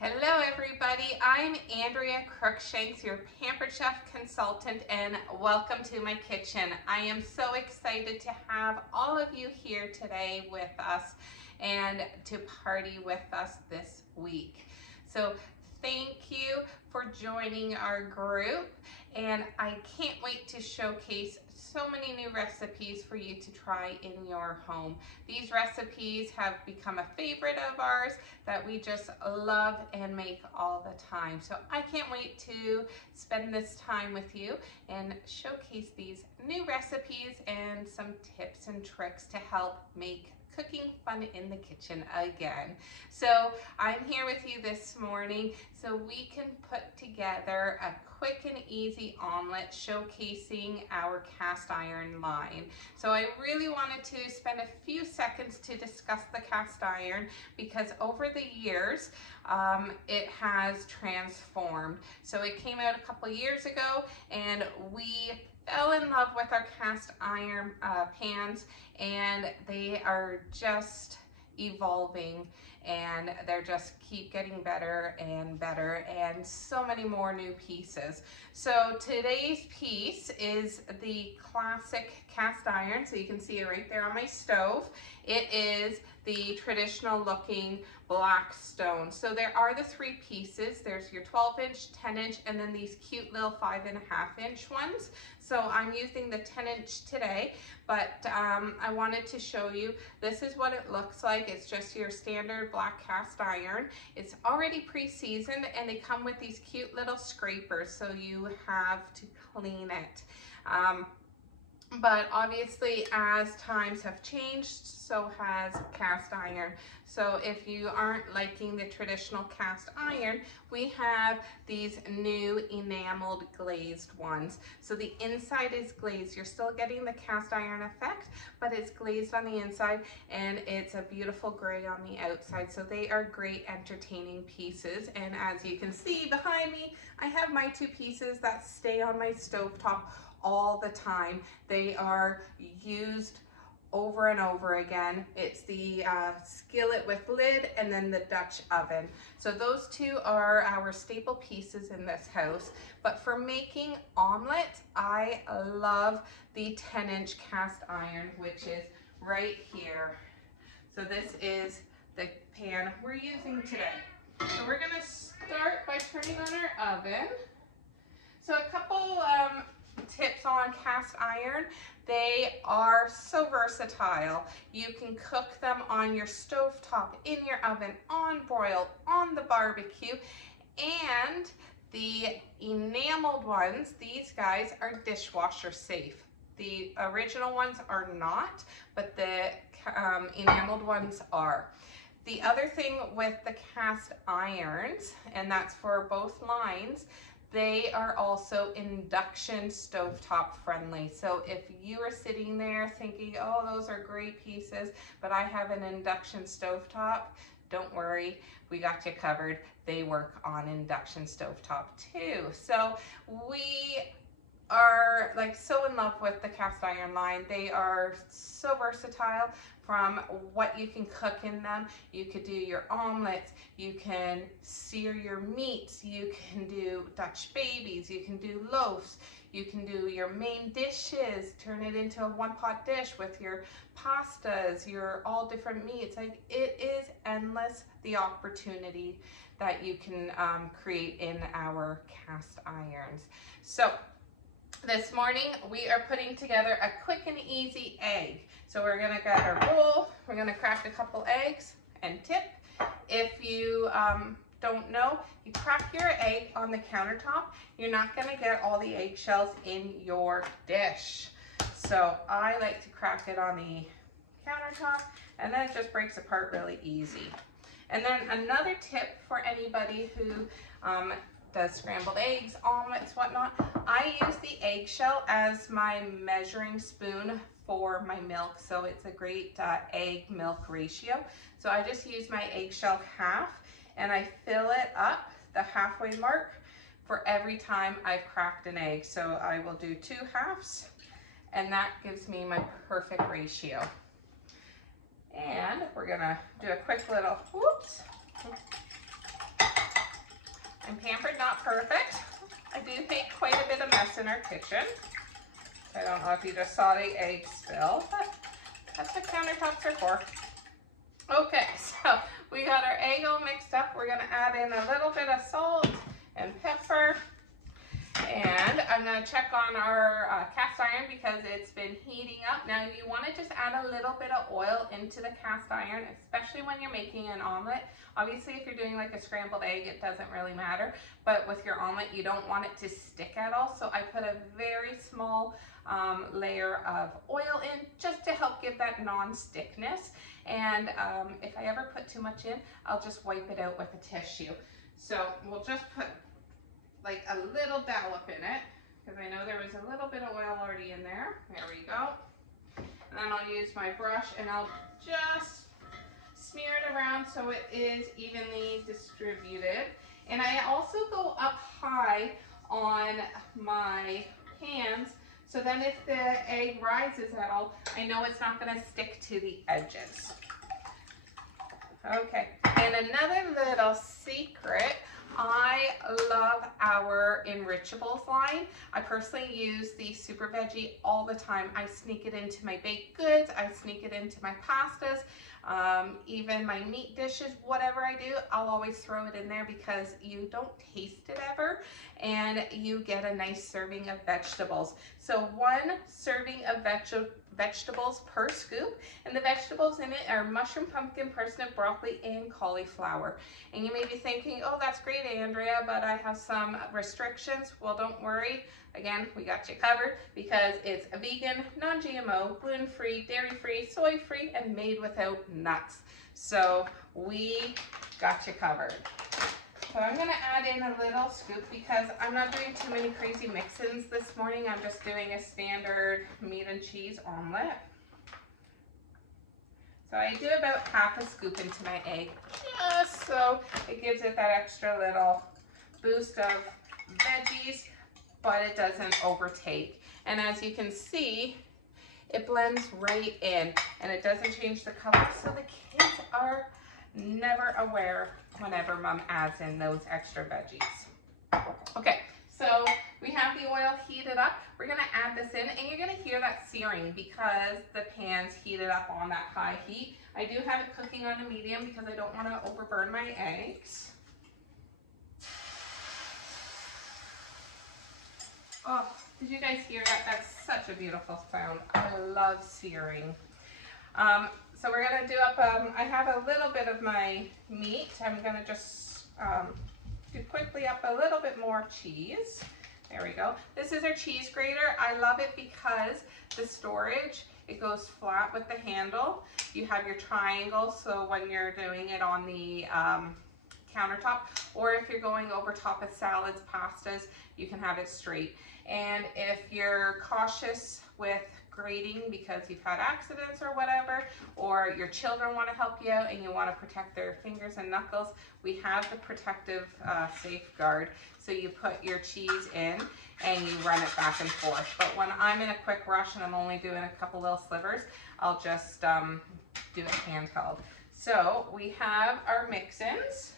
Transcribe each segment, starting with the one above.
Hello everybody, I'm Andrea Crookshanks, your Pampered Chef consultant, and welcome to my kitchen. I am so excited to have all of you here today with us and to party with us this week. So thank you for joining our group, and I can't wait to showcase so many new recipes for you to try in your home. These recipes have become a favorite of ours that we just love and make all the time. So I can't wait to spend this time with you and showcase these new recipes and some tips and tricks to help make cooking fun in the kitchen again. So I'm here with you this morning so we can put together a quick and easy omelet showcasing our cast iron line. So I really wanted to spend a few seconds to discuss the cast iron because over the years it has transformed. So it came out a couple years ago and we fell in love with our cast iron pans, and they are just evolving and they're just keep getting better and better, and so many more new pieces. So today's piece is the classic cast iron. So you can see it right there on my stove. It is the traditional looking black stone. So there are the three pieces. There's your 12-inch, 10-inch, and then these cute little 5.5-inch ones. So I'm using the 10-inch today, but I wanted to show you, this is what it looks like. It's just your standard black cast iron. It's already pre-seasoned and they come with these cute little scrapers, so you have to clean it. But obviously as times have changed, so has cast iron. So if you aren't liking the traditional cast iron, we have these new enameled glazed ones. So the inside is glazed. You're still getting the cast iron effect, but it's glazed on the inside and it's a beautiful gray on the outside. So they are great entertaining pieces. And as you can see behind me, I have my two pieces that stay on my stovetop all the time. They are used over and over again. It's the skillet with lid and then the Dutch oven. So those two are our staple pieces in this house. But for making omelets, I love the 10-inch cast iron, which is right here. So this is the pan we're using today. So we're gonna start by turning on our oven. So a couple tips on cast iron. They are so versatile. You can cook them on your stovetop, in your oven, on broil, on the barbecue, and the enameled ones, these guys are dishwasher safe. The original ones are not, but the enameled ones are. The other thing with the cast irons, and that's for both lines, they are also induction stovetop friendly. So if you are sitting there thinking, oh, those are great pieces, but I have an induction stovetop, don't worry, we got you covered. They work on induction stovetop too. So we are like so in love with the cast iron line. They are so versatile from what you can cook in them. You could do your omelets, you can sear your meats, you can do Dutch babies, you can do loaves, you can do your main dishes, turn it into a one-pot dish with your pastas, your all different meats. Like, it is endless, the opportunity that you can create in our cast irons. So this morning we are putting together a quick and easy egg. So we're gonna get our bowl, we're gonna crack a couple eggs, and tip, if you don't know, you crack your egg on the countertop, you're not gonna get all the eggshells in your dish. So I like to crack it on the countertop, and then it just breaks apart really easy. And then another tip for anybody who does scrambled eggs, omelets, whatnot, I use the eggshell as my measuring spoon for my milk. So it's a great egg milk ratio. So I just use my eggshell half and I fill it up the halfway mark for every time I've cracked an egg. So I will do 2 halves and that gives me my perfect ratio. And we're gonna do a quick little whoops. I'm pampered, not perfect. I do make quite a bit of mess in our kitchen. I don't know if you just saw the egg spill, but that's what countertops are for. Okay, so we got our egg all mixed up. We're gonna add in a little bit of salt and pepper. And I'm going to check on our cast iron because it's been heating up. Now you want to just add a little bit of oil into the cast iron, especially when you're making an omelet. Obviously if you're doing like a scrambled egg, it doesn't really matter. But with your omelet, you don't want it to stick at all. So I put a very small layer of oil in just to help give that non-stickness. And if I ever put too much in, I'll just wipe it out with a tissue. So we'll just put like a little dollop in it, because I know there was a little bit of oil already in there. There we go. And then I'll use my brush and I'll just smear it around so it is evenly distributed. And I also go up high on my pans, so then if the egg rises at all, I know it's not going to stick to the edges. Okay, and another little secret, I love our Enrichables line. I personally use the Super Veggie all the time. I sneak it into my baked goods, I sneak it into my pastas, even my meat dishes, whatever I do, I'll always throw it in there because you don't taste it ever and you get a nice serving of vegetables. So 1 serving of vegetables per scoop, and the vegetables in it are mushroom, pumpkin, parsnip, broccoli, and cauliflower. And you may be thinking, oh, that's great, Andrea, but I have some restrictions. Well, don't worry. Again, we got you covered because it's a vegan, non-GMO, gluten-free, dairy-free, soy-free, and made without nuts. So we got you covered. So I'm going to add in a little scoop because I'm not doing too many crazy mix-ins this morning. I'm just doing a standard meat and cheese omelet. So I do about half a scoop into my egg, just so it gives it that extra little boost of veggies, but it doesn't overtake. And as you can see, it blends right in and it doesn't change the color, so the kids are never aware whenever Mom adds in those extra veggies. Okay, so we have the oil heated up. We're gonna add this in and you're gonna hear that searing because the pan's heated up on that high heat. I do have it cooking on a medium because I don't wanna overburn my eggs. Oh, did you guys hear that? That's such a beautiful sound. I love searing. So we're gonna do up, I have a little bit of my meat. I'm gonna just do quickly up a little bit more cheese. There we go. This is our cheese grater. I love it because the storage, it goes flat with the handle. You have your triangle, so when you're doing it on the countertop, or if you're going over top of salads, pastas, you can have it straight. And if you're cautious with grating because you've had accidents or whatever, or your children want to help you out and you want to protect their fingers and knuckles, we have the protective safeguard. So you put your cheese in and you run it back and forth. But when I'm in a quick rush and I'm only doing a couple little slivers, I'll just do it handheld. So we have our mix-ins.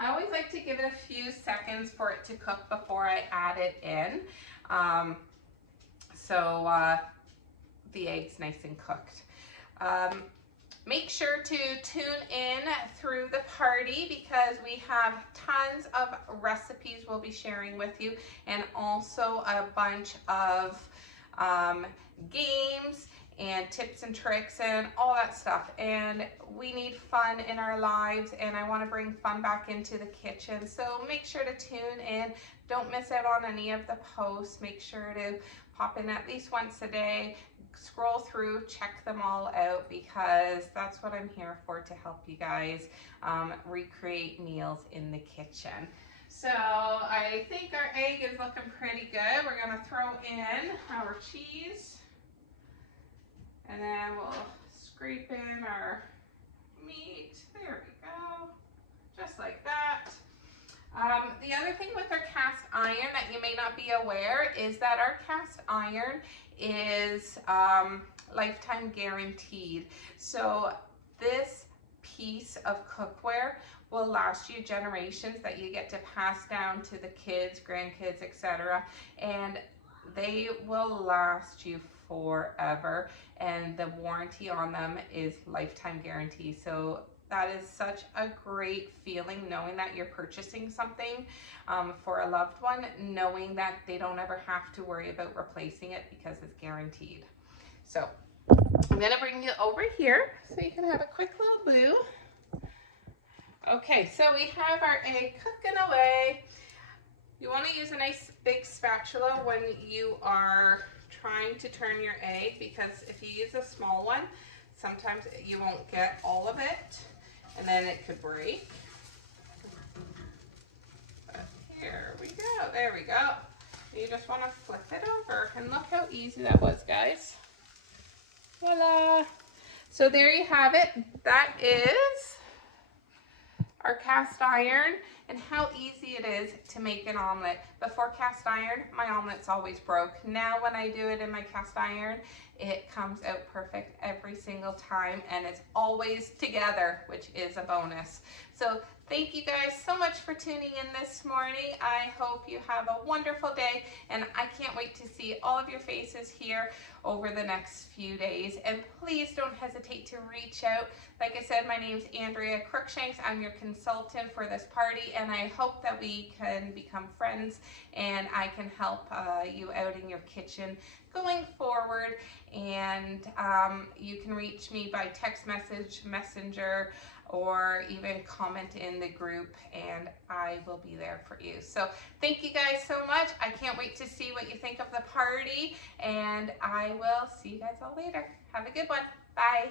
I always like to give it a few seconds for it to cook before I add it in. So the egg's nice and cooked. Make sure to tune in through the party because we have tons of recipes we'll be sharing with you, and also a bunch of games and tips and tricks and all that stuff. And we need fun in our lives, and I want to bring fun back into the kitchen. So make sure to tune in. Don't miss out on any of the posts. Make sure to pop in at least once a day. Scroll through, check them all out, because that's what I'm here for, to help you guys recreate meals in the kitchen. So I think our egg is looking pretty good. We're gonna throw in our cheese, and then we'll scrape in our meat. There we go, just like that. The other thing with our cast iron that you may not be aware is that our cast iron is lifetime guaranteed. So this piece of cookware will last you generations, that you get to pass down to the kids, grandkids, etc. And they will last you forever, and the warranty on them is lifetime guarantee. So that is such a great feeling, knowing that you're purchasing something for a loved one, knowing that they don't ever have to worry about replacing it because it's guaranteed. So I'm gonna bring you over here so you can have a quick little boo. Okay, so we have our egg cooking away. You want to use a nice big spatula when you are trying to turn your egg, because if you use a small one, sometimes you won't get all of it and then it could break. But here we go, there we go. You just want to flip it over, and look how easy that was, guys. Voila! So there you have it. That is our cast iron, and how easy it is to make an omelet. Before cast iron, my omelets always broke. Now when I do it in my cast iron, it comes out perfect every single time, and it's always together, which is a bonus. So thank you guys so much for tuning in this morning. I hope you have a wonderful day, and I can't wait to see all of your faces here over the next few days. And please don't hesitate to reach out. Like I said, my name's Andrea Crookshanks. I'm your consultant for this party, and I hope that we can become friends and I can help you out in your kitchen going forward. And you can reach me by text message, messenger, or even comment in the group, and I will be there for you. So thank you guys so much. I can't wait to see what you think of the party, and I will see you guys all later. Have a good one. Bye.